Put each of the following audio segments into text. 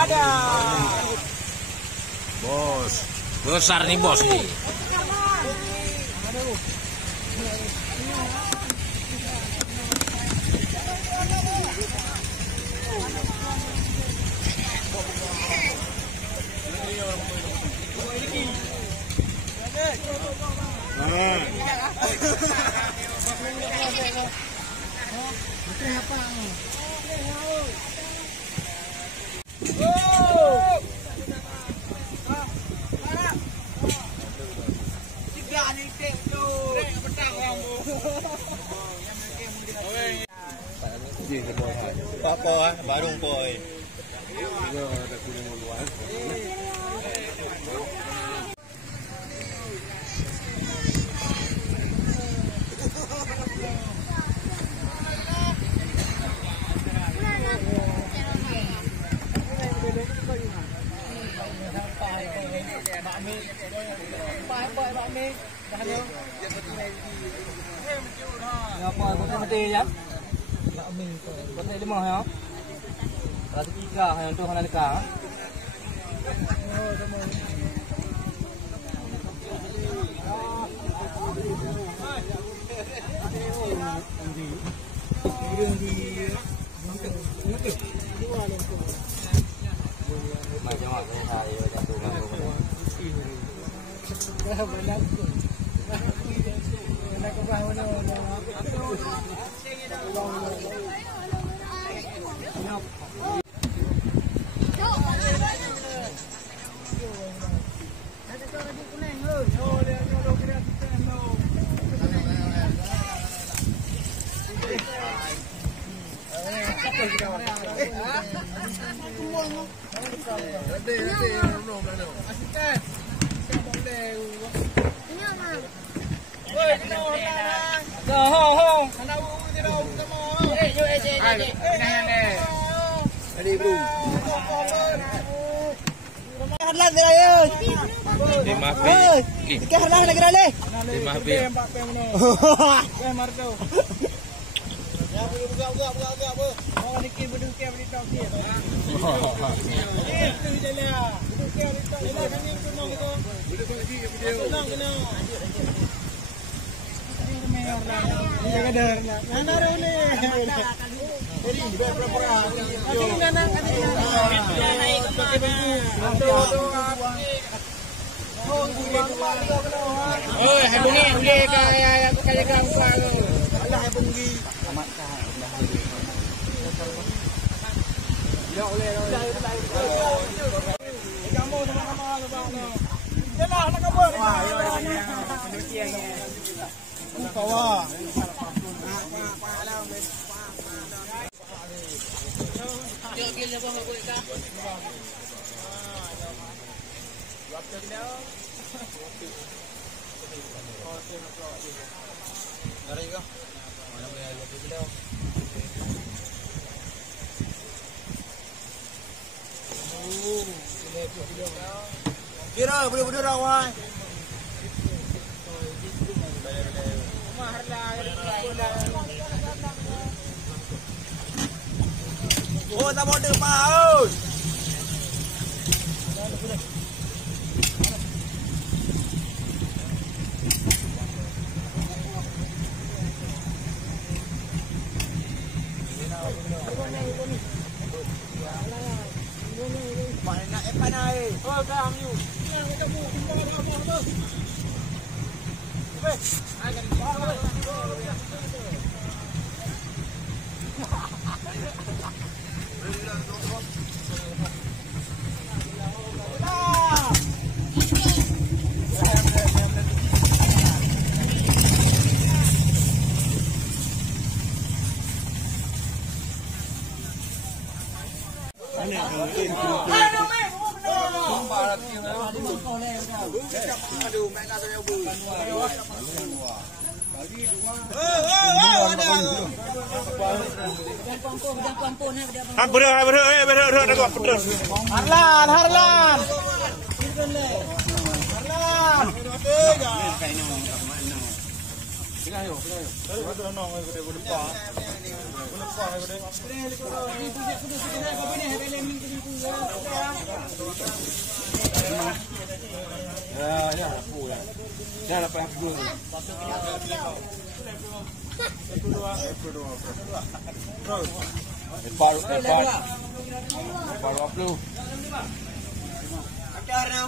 Ada. Bos, besar nih bos nih. Apa barung boy. Apa mati ya? Có lima hả? Là cái cả hay tôi hay là cả? Mà cho mọi người thầy cho tụi mình Dari ko. Mana boleh lihat video. Kira boleh berdua wahai. Oh, tak boleh mau. Mana nak panai? Oh, kam you. Harlan. Ya dapat dulu. Baru upload. Acaranya.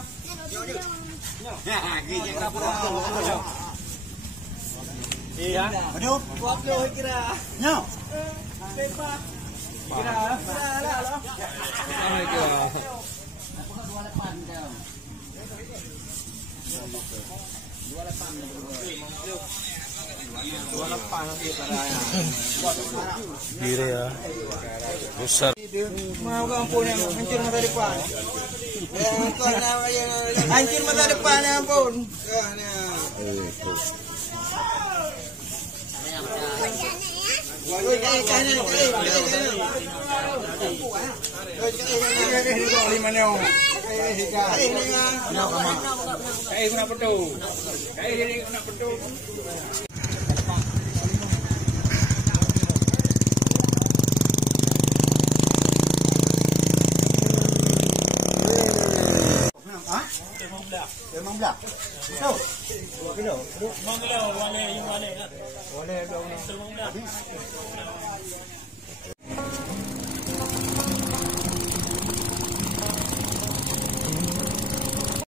Iya. Aduh, upload kira. Nyo. Kira. Kira ya. Besar. Mau kampung yang hancur masa depan. Hancur masa depan ya ampun. Memang belah. Tahu? 2 kilo. 5 kilo. Boleh. Boleh.